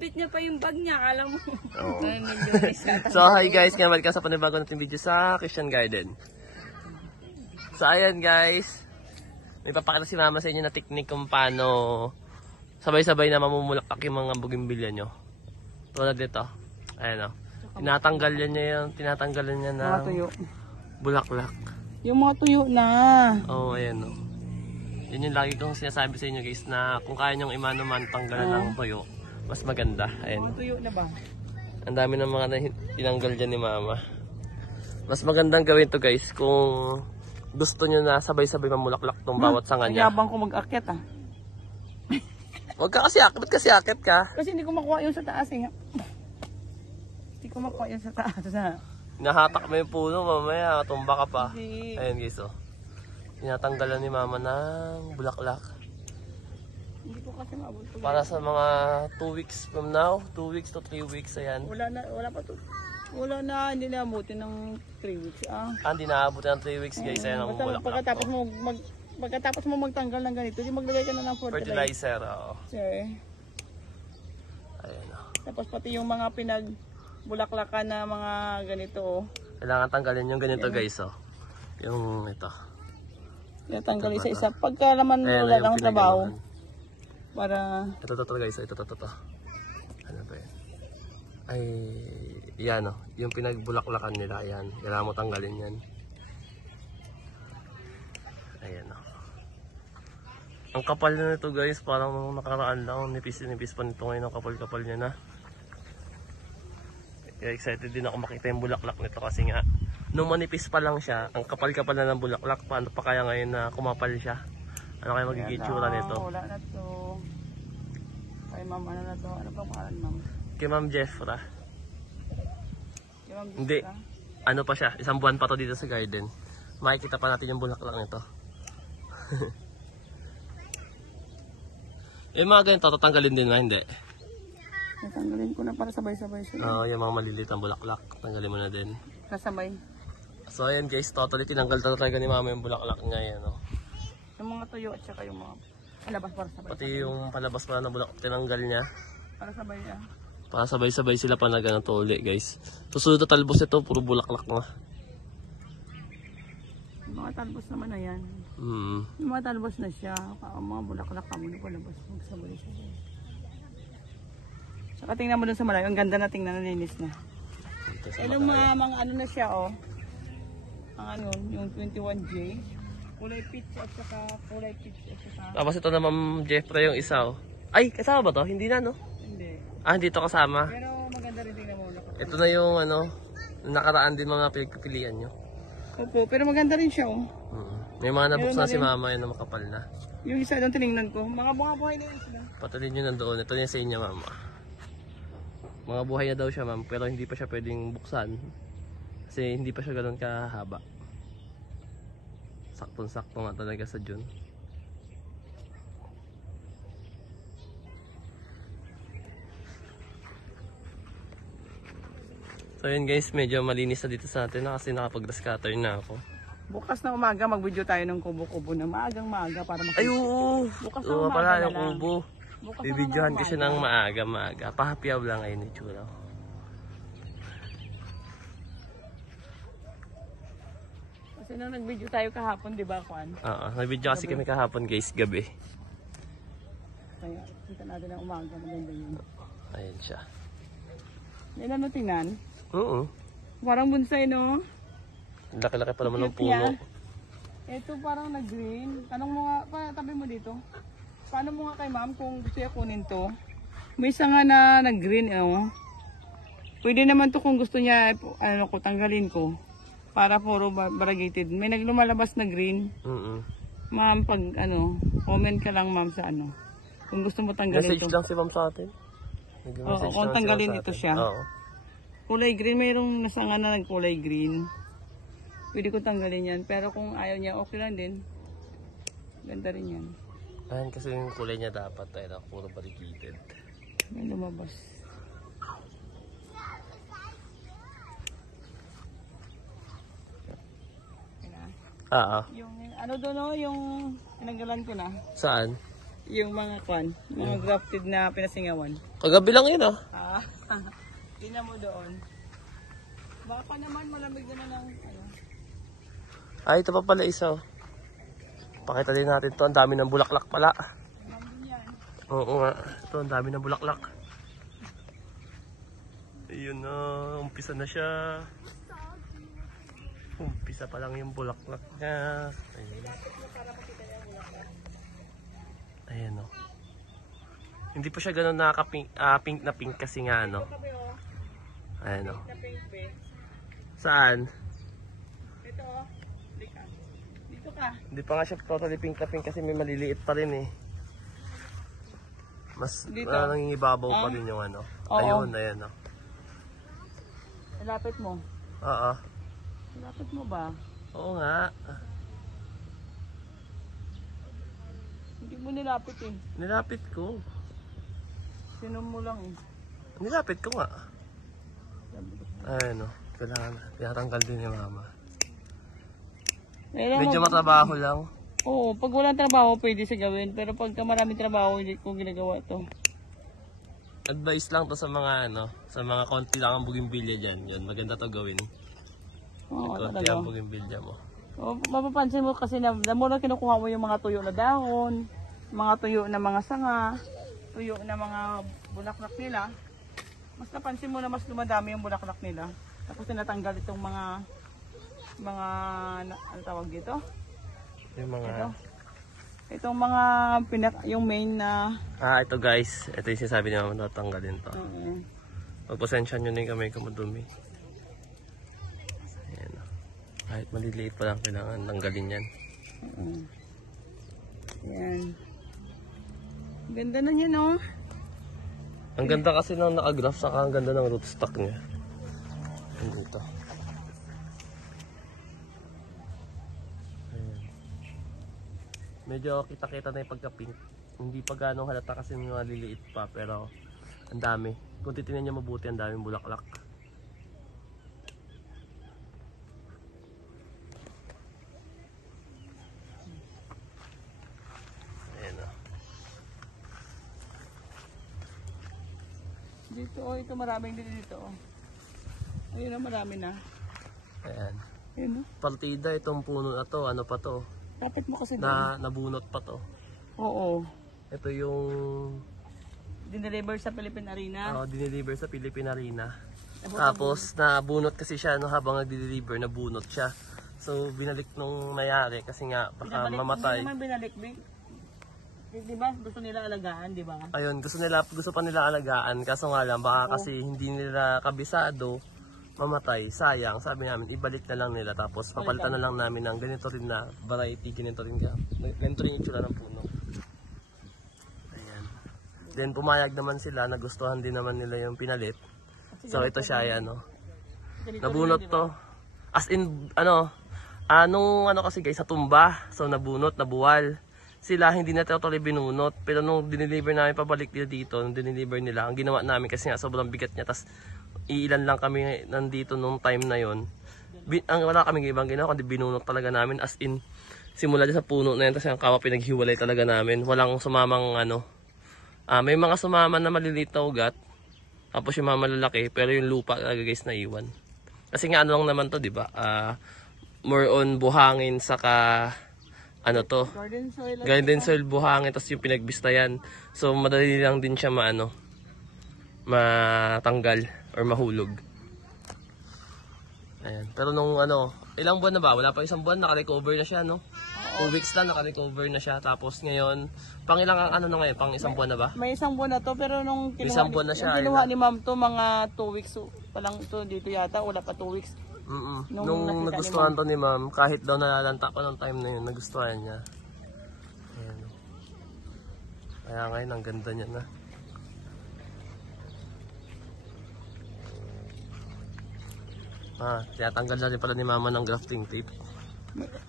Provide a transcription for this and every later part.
Bit niya pa yung bag niya, alam mo. Oh. So hi guys, ngayon welcome sa panibago natin video sa Christian Garden. So ayan guys, may papakita si mama sa inyo na technique kung paano sabay-sabay na mamumulaklak yung mga bugimbilya nyo. Tulad dito, ayan o. Tinatanggalan niya ng Mga tuyo. bulaklak. Yung mga tuyo na. Oo, ayan o. Yun yung lagi kong sinasabi sa inyo guys na kung kaya nyong imano-man tanggalan ng tuyo, mas maganda. Ayan. Mga tuyo na ba? Ang dami ng mga tinanggal dyan ni mama. Mas magandang gawin to guys kung gusto nyo na sabay-sabay mamulaklak tong bawat sanga niya. Kanyabang ko mag-akyat ah. Huwag ka kasi akit, ba't kasi akit ka? Kasi hindi ko makuha yung sa taas eh. Hindi ko makuha yung sa taas ha. Nahatak mo yung puno mamaya, tumba ka pa. Hindi. Ayan guys oh. Tinatanggalan ni mama ng bulaklak. Hindi ko kasi maabot to. Para sa mga 2 weeks from now, 2 weeks to 3 weeks, ayan. Wala pa to. Wala na, hindi na abutin ng 3 weeks ah. Hindi naabot ng 3 weeks guys, ayan ang Basta bulaklak pagkatapos mo magtanggal ng ganito, di maglagay ka na ng fertilizer. fertilizer, oo. Sir. Ayan oh. Tapos pati yung mga pinagbulaklakan na mga ganito oh. Kailangan tanggalin yung ganito guys oh. Yung ito. Tinatanggal isa-isa. Pagka naman Ayan, wala yung lang trabaho. pinagawan. Para Ito guys, ito. Ano ba yan? Ay, yan o. Yung pinagbulaklakan nila, yan. Kailangan mo tanggalin yan. Ayan o. Ang kapal na nito guys, parang nung nakaraan lang. Nipis pa nito ngayon. Ang kapal-kapal niya na. Kaya excited din ako makita yung bulaklak nito kasi nga nung manipis pa lang siya, ang kapal-kapal na ng bulaklak. Paano pa kaya ngayon na kumapal siya? Ano kaya magiging itsura nito? wala na to. Kay ma'am, ano na to? Ano pa pangalan ma'am? Kay Ma'am Jeffra. Kay ma'am Hindi. Jessica? Ano pa siya? Isang buwan pa to dito sa garden. Makikita pa natin yung bulaklak nito. Yung mga ganito, tatanggalin din na hindi. Natanggalin ko na para sabay-sabay siya. Oo, yung mga maliliit ang bulaklak. Tanggalin mo na din. Kasabay. So ayan guys, totally tinanggal talaga ni mama yung bulaklak niya yan. Oh. Yung mga tuyo at saka yung mga palabas para sabay. Pati yung palabas pa na bulaklak tinanggal niya. Para sabay ah. Para sabay-sabay sila pa na ganito ulit guys. Susunod na talbos ito, puro bulaklak na. Yung mga talbos naman na yan. Hmm. Yung mga talbos na siya. Ang mga bulaklak kami na palabas. Magsabay-sabay. Saka tingnan mo dun sa malayo. Ang ganda na tingnan, nalinis na. Yung mga ano na siya oh. Ang ano, yung 21J. Kulay peach at saka kulay peach at saka. Tapos ito na Ma'am Jeffra yung isa oh. Ay, kasama ba to? Hindi na no? Hindi. Hindi to kasama. Pero maganda rin tingnan mo. Ito na yung ano, nakaraan din mga pinagpipilian nyo. Opo, pero maganda rin siya oh. May mga nabuksan Meron na si rin. mama yun na makapal na. Yung isa doon tinignan ko. Mga buhay na yun sila. Patuloy nyo nandoon. Ito yung sa inyo mama. Mga buhay na daw siya ma'am, pero hindi pa siya pwedeng buksan. Kasi hindi pa siya ganoon kahaba. Saktong-sakto nga talaga sa June. So yun guys, medyo malinis na dito sa atin na kasi nakapag-grass cutter na ako. Bukas na umaga mag-video tayo ng kubo-kubo na maagang-maaga para makita. Ay oo! Bukas na Oo umaga pala na yung lang. kubo. Bukas na Bibidyohan ko umaga. siya ng maaga-maaga. Pahapyaw lang ayun yung tsura. Kasi nung nag-video tayo kahapon, di ba, Kwan? Oo, nag-video kasi kami kahapon guys, gabi. Kaya kita natin ang umaga, maganda yun. Ayan siya. May ano tingnan? Oo. Parang bonsai, no? Laki-laki pa naman ng Cute puno. yan. Ito parang nag-green. Tanong mo nga, tabi mo dito. Paano mo nga kay ma'am kung gusto niya kunin to? May isa nga na nag-green, Pwede naman to kung gusto niya, ano ko, tanggalin ko. Para puro variegated. May naglumalabas na green. Ma'am, pag comment ka lang ma'am sa ano. Kung gusto mo tanggalin Message to. lang si ma'am sa atin. Oo, kung tanggalin ito siya. Oo. Kulay green, mayroong nasanga na nagkulay green. Pwede ko tanggalin yan. Pero kung ayaw niya, okay lang din. Ganda rin yan. Ayan kasi yung kulay niya dapat ay puro variegated. May lumabas. Oo. Yung ano doon yung pinanggalan ko na. Saan? yung mga kwan, mga grafted na pinasingawan. Kagabi lang yun ah. Ah, tingnan mo doon. Baka naman malamig na ng ano. Ay, ito pa pala isa oh. Pakita din natin to. Ang dami ng bulaklak pala. Nandun yan. Oo nga. Ito, ang dami ng bulaklak. Ayun na. Umpisa na siya. Umpisa pa lang yung bulaklak niya. Ayun. Ayan o. Hindi pa siya ganun nakaka-pink pink na pink kasi nga ano. Ayan o. Saan? Ito oh. Dito ka. Hindi pa nga siya totally pink na pink kasi may maliliit pa rin eh. Mas Dito? nangingibabaw pa rin yung ano. Oo. Ayun, ayan o. Lapit mo. Oo. Lapit mo ba? Oo nga. Hindi mo nilapit eh. Nilapit ko. Sinom mo lang eh. Nilapit ko nga. Ayan o. Kailangan tinatanggal din ni mama. Medyo matrabaho lang. Oo, pag walang trabaho pwede siya gawin. Pero pagka maraming trabaho hindi ko ginagawa ito. Advice lang to sa mga ano, sa mga konti lang ang bougainvillea dyan. Yun, maganda to gawin. Oo, Konti talaga. ang bougainvillea mo. O, mapapansin mo kasi na muna kinukuha mo yung mga tuyo na dahon, mga tuyo na mga sanga, tuyo na mga bulaklak nila. Mas napansin mo na mas dumadami yung bulaklak nila. Tapos tinatanggal itong mga ano tawag dito? Yung mga... Ito. Itong mga yung main na ito guys. Ito yung sinasabi niya, natanggalin to. Pagpasensya nyo na yung kamay ko madumi. Ayan o. Kahit maliliit pa lang, kailangan tanggalin yan. Yan. Ganda na niya, no? Ang ganda kasi ng nakagraph, saka ang ganda ng rootstock niya. Ayan dito. Ayan. Medyo kita-kita na yung pagka-pink. Hindi pa gano'ng halata kasi mga liliit pa, pero ang dami. Kung titignan niyo mabuti, ang daming bulaklak. Ayan o. Dito, oh, ito maraming dito, oh. Ayun na, marami na. Ayan. Ayun, oh. Partida itong puno na to, ano pa to? Lapit mo kasi doon. Nabunot pa to. Oo. Ito yung Dineliver sa Philippine Arena. dineliver sa Philippine Arena. Tapos nabunot kasi siya no, habang nag-deliver, nabunot siya. So binalik nung mayari kasi nga baka mamatay. Hindi naman binalik, di ba? Gusto nila alagaan, di ba? Ayun, gusto pa nila alagaan kaso nga lang baka kasi hindi nila kabisado, mamatay, sayang. Sabi namin ibalik na lang nila tapos papalitan na lang namin ng ganito rin na variety, ganito rin yung itsura ng puno. Ayan. Then pumayag naman sila, nagustuhan din naman nila yung pinalit. So ito siya ay ano. Nabunot to. As in nung kasi guys sa tumba, so nabunot, nabuwal. Sila hindi na totally binunot, pero nung dineliver namin pabalik dito, nung dineliver nila, ang ginawa namin kasi nga sobrang bigat niya, tas iilan lang kami nandito nung time na yon. Wala kaming ibang ginawa, kundi binunot talaga namin, as in, simula din sa puno na yan, tas yung kawa pinaghiwalay talaga namin. Walang sumamang may mga sumama na maliliit na ugat, tapos yung mga malalaki, pero yung lupa talaga guys na iwan. Kasi nga lang naman to, di ba? More on buhangin, saka garden soil buhangin, tapos yung pinagbistayan. So madali lang din siya matanggal or mahulog. Ayan. Pero nung ilang buwan na ba? Wala pa isang buwan, naka-recover na siya, no? 2 weeks lang, naka-recover na siya. Tapos ngayon, pang ilang na ngayon? Pang isang buwan na ba? May isang buwan na to, pero nung kinuha ni ma'am to, mga 2 weeks pa lang to dito yata, wala pa 2 weeks. Nung nagustuhan to ni ma'am, kahit daw nalalanta pa ng time na yun, nagustuhan niya. Ayan. Kaya ngayon, ang ganda niya na. Tinatanggal na rin pala ni mama ng grafting tape.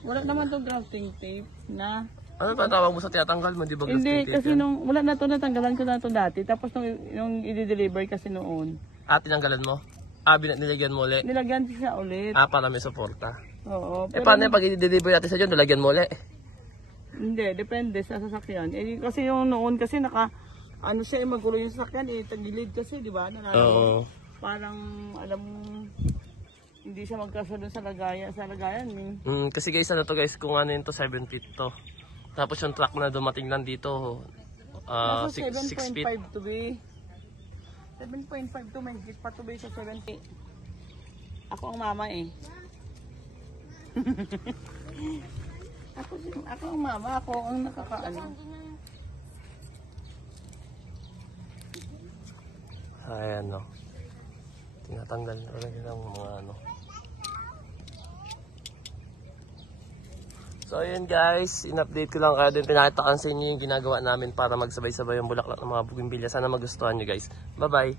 Wala naman to grafting tape na... Ano pa tawag mo sa tinatanggal mo? Di ba grafting tape? Hindi, kasi nung wala na to, natanggalan ko na to dati. Tapos nung i-deliver kasi noon. Tinanggalan mo? Nilagyan mo ulit? Nilagyan siya ulit. Para may suporta. Oo. Paano yung pag i-deliver natin sa dyan, nilagyan mo ulit? Hindi, depende sa sasakyan. Eh, kasi yung noon kasi ano siya, magulo yung sasakyan, tagilid kasi, di ba? Oo. Parang, alam mo, hindi siya magkasunod sa lagayan eh. Kasi guys, ano to guys, kung ano yun to, 7 feet to. Tapos yung truck na dumating lang dito, 6 feet. 7.5 to be. 7.5 to, may higit pa to be sa 70. Ako ang mama eh. ako ang mama, ako ang nakakaano. Ayan no. Tinatanggal na lang ng mga ano. So ayun guys, in-update ko lang kayo din. Pinakita ko sa inyo yung ginagawa namin para magsabay-sabay yung bulaklak ng mga bougainvillea. Sana magustuhan nyo guys. Bye bye!